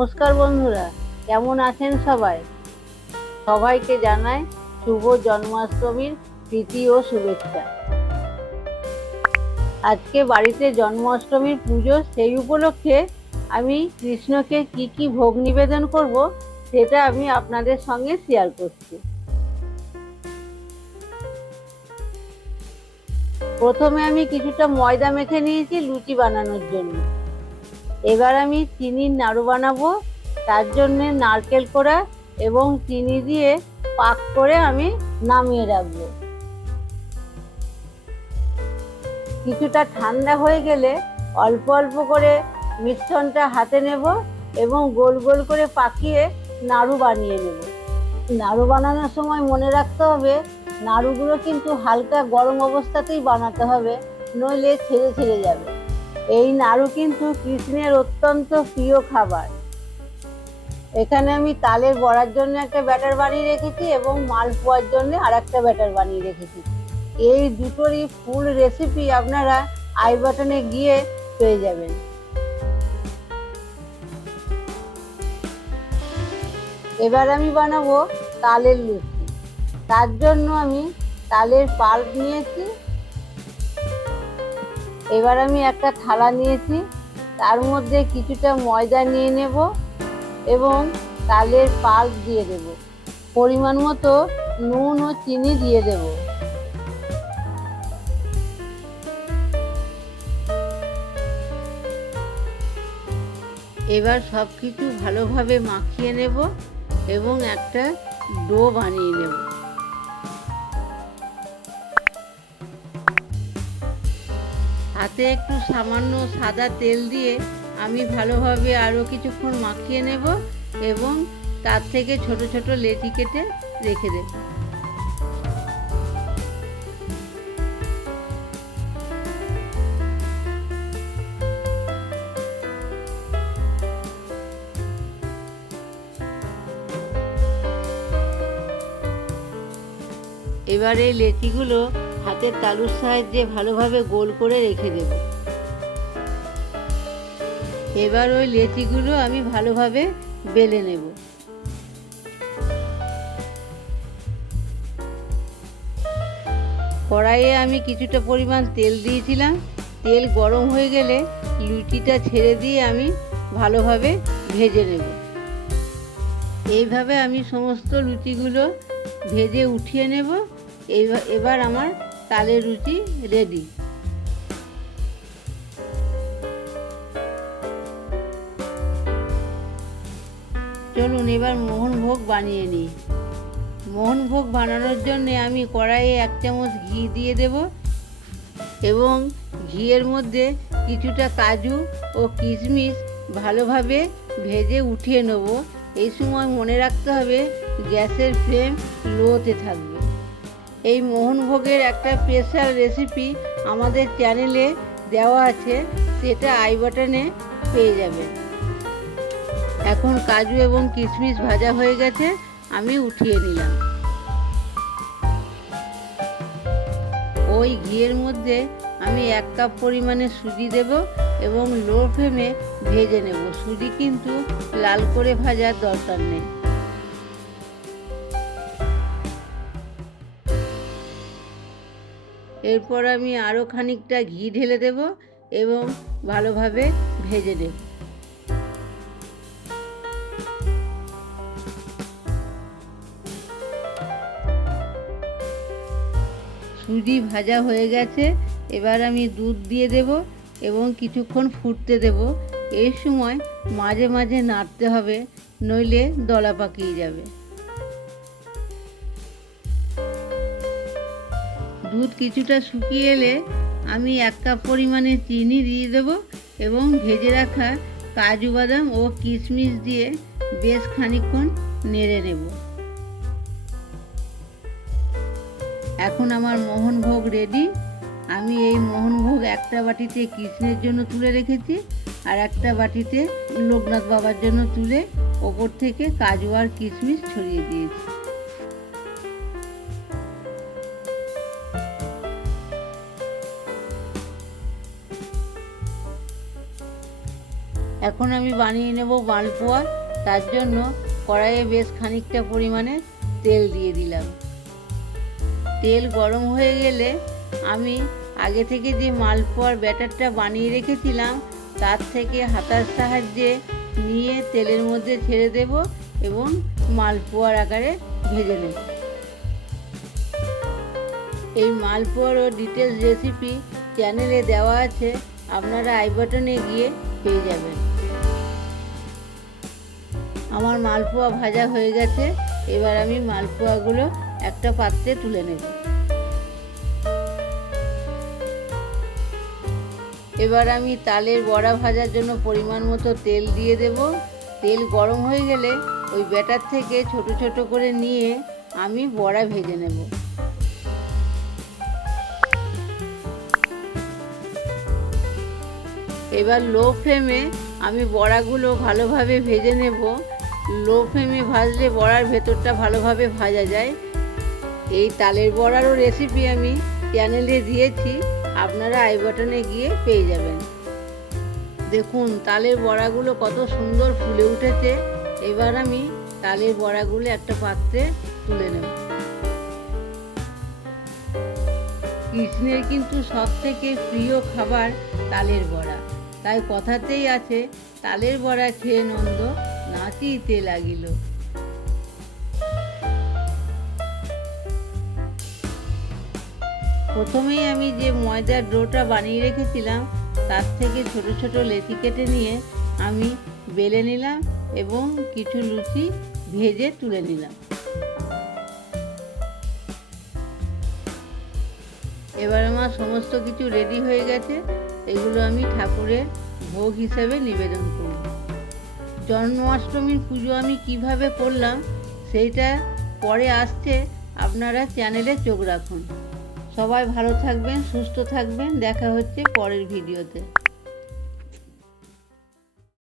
নমস্কার বন্ধুরা, কেমন আছেন সবাই? সবাইকে জানাই শুভ জন্মাষ্টমীর প্রীতি ও শুভেচ্ছা। আজকে বাড়িতে জন্মাষ্টমীর পুজো, সেই উপলক্ষে আমি কৃষ্ণকে কি কি ভোগ নিবেদন করব সেটা আমি আপনাদের সঙ্গে শেয়ার করছি। প্রথমে আমি কিছুটা ময়দা মেখে নিয়েছি লুচি বানানোর জন্য। এবার আমি চিনির নাড়ু বানাবো। তার জন্যে নারকেল কোড়া এবং চিনি দিয়ে পাক করে আমি নামিয়ে রাখবো। কিছুটা ঠান্ডা হয়ে গেলে অল্প অল্প করে মিশ্রণটা হাতে নেব এবং গোল গোল করে পাকিয়ে নাড়ু বানিয়ে নেব। নাড়ু বানানোর সময় মনে রাখতে হবে, নাড়ুগুলো কিন্তু হালকা গরম অবস্থাতেই বানাতে হবে, নইলে ছেড়ে ছেড়ে যাবে। এই নাড়ু কিন্তু কৃষ্ণের অত্যন্ত প্রিয় খাবার। এখানে আমি তালের বড়ার জন্য একটা ব্যাটার বানিয়ে রেখেছি এবং মালপোয়ার জন্য আর একটা ব্যাটার বানিয়ে রেখেছি। এই দুটোরই ফুল রেসিপি আপনারা আই বাটনে গিয়ে পেয়ে যাবেন। এবার আমি বানাবো তালের লুচি। তার জন্য আমি তালের পাল্প নিয়েছি। এবার আমি একটা থালা নিয়েছি, তার মধ্যে কিছুটা ময়দা নিয়ে নেব এবং তালের পাল্প দিয়ে দেব। পরিমাণ মতো নুন ও চিনি দিয়ে দেব। এবার সব কিছু ভালোভাবে মাখিয়ে নেব এবং একটা ডো বানিয়ে নেব। হাতে একটু সামান্য সাদা তেল দিয়ে আমি ভালোভাবে আরও কিছুক্ষণ মাখিয়ে নেব এবং তার থেকে ছোট ছোট লেচি কেটে রেখে দেব। এবার এই লেচিগুলো হাতের তালুর সাহায্যে ভালোভাবে গোল করে রেখে দেব। এবার ওই লেচিগুলো আমি ভালোভাবে বেলে নেব। কড়াইয়ে আমি কিছুটা পরিমাণ তেল দিয়েছিলাম। তেল গরম হয়ে গেলে লুচিটা ছেড়ে দিয়ে আমি ভালোভাবে ভেজে নেব। এইভাবে আমি সমস্ত লুচিগুলো ভেজে উঠিয়ে নেব। এবার আমার তালের লুচি রেডি। চলুন এবার মোহনভোগ বানিয়ে নিই। মোহনভোগ বানানোর জন্য আমি কড়াইয়ে 1 চামচ ঘি দিয়ে দেব এবং ঘিয়ের মধ্যে কিছুটা কাজু ও কিশমিশ ভালোভাবে ভেজে উঠিয়ে নেব। এই সময় মনে রাখতে হবে গ্যাসের ফ্লেম লোতে থাকবে। এই মোহনভোগের একটা স্পেশাল রেসিপি আমাদের চ্যানেলে দেওয়া আছে, সেটা আই বাটনে পেয়ে যাবেন। এখন কাজু এবং কিশমিশ ভাজা হয়ে গেছে, আমি উঠিয়ে নিলাম। ওই ঘিয়ের মধ্যে আমি 1 কাপ পরিমাণে সুজি দেব এবং লো ফ্লেমে ভেজে নেব। সুজি কিন্তু লাল করে ভাজার দরকার নেই। এরপর আমি আরও খানিকটা ঘি ঢেলে দেব এবং ভালোভাবে ভেজে নেব। সুজি ভাজা হয়ে গেছে। এবার আমি দুধ দিয়ে দেব এবং কিছুক্ষণ ফুটতে দেব। এই সময় মাঝে মাঝে নাড়তে হবে, নইলে দলা পাকিয়ে যাবে। দুধ কিছুটা শুকিয়ে এলে আমি 1 কাপ পরিমাণে চিনি দিয়ে দেব এবং ভেজে রাখা কাজু বাদাম ও কিশমিশ দিয়ে বেশ খানিকক্ষণ নেড়ে নেব। এখন আমার মোহনভোগ রেডি। আমি এই মোহনভোগ একটা বাটিতে কৃষ্ণের জন্য তুলে রেখেছি আর একটা বাটিতে লোকনাথ বাবার জন্য তুলে ওপর থেকে কাজু আর কিশমিশ ছড়িয়ে দিয়েছি। এখন আমি বানিয়ে নেব মালপোয়া। তার জন্য কড়াইয়ে বেশ খানিকটা পরিমাণে তেল দিয়ে দিলাম। তেল গরম হয়ে গেলে আমি আগে থেকে যে মালপোয়ার ব্যাটারটা বানিয়ে রেখেছিলাম তার থেকে হাতার সাহায্যে নিয়ে তেলের মধ্যে ছেড়ে দেব এবং মালপোয়ার আকারে ভেজে নেব। এই মালপোয়ারও ডিটেলস রেসিপি চ্যানেলে দেওয়া আছে, আপনারা আই বাটনে গিয়ে পেয়ে যাবেন। আমার মালপোয়া ভাজা হয়ে গেছে। এবার আমি মালপোয়াগুলো একটা পাত্রে তুলে নেব। এবার আমি তালের বড়া ভাজার জন্য পরিমাণ মতো তেল দিয়ে দেব। তেল গরম হয়ে গেলে ওই ব্যাটার থেকে ছোট ছোট করে নিয়ে আমি বড়া ভেজে নেব। এবার লো ফ্লেমে আমি বড়াগুলো ভালোভাবে ভেজে নেব। লো ফ্লেমে ভাজলে বড়ার ভেতরটা ভালোভাবে ভাজা যায়। এই তালের বড়ারও রেসিপি আমি চ্যানেলে দিয়েছি, আপনারা আই বাটনে গিয়ে পেয়ে যাবেন। দেখুন তালের বড়াগুলো কত সুন্দর ফুলে উঠেছে। এবার আমি তালের বড়াগুলো একটা পাত্রে তুলে নেব। কৃষ্ণের কিন্তু সব থেকে প্রিয় খাবার তালের বড়া, তাই কথাতেই আছে তালের বড়া খেয়ে নন্দ নাচিতে লাগিল। প্রথমেই আমি যে ময়দার ডোটা বানিয়ে রেখেছিলাম তার থেকে ছোট ছোট লেচি কেটে নিয়ে আমি বেলে নিলাম এবং কিছু লুচি ভেজে তুলে নিলাম। এবার আমার সমস্ত কিছু রেডি হয়ে গেছে। এগুলো আমি ঠাকুরের ভোগ হিসেবে নিবেদন করব। জন্মাষ্টমীর পুজো আমি কিভাবে করলাম সেইটা পরে আসছে, আপনারা চ্যানেলে চোখ রাখুন। সবাই ভালো থাকবেন, সুস্থ থাকবেন। দেখা হচ্ছে পরের ভিডিওতে।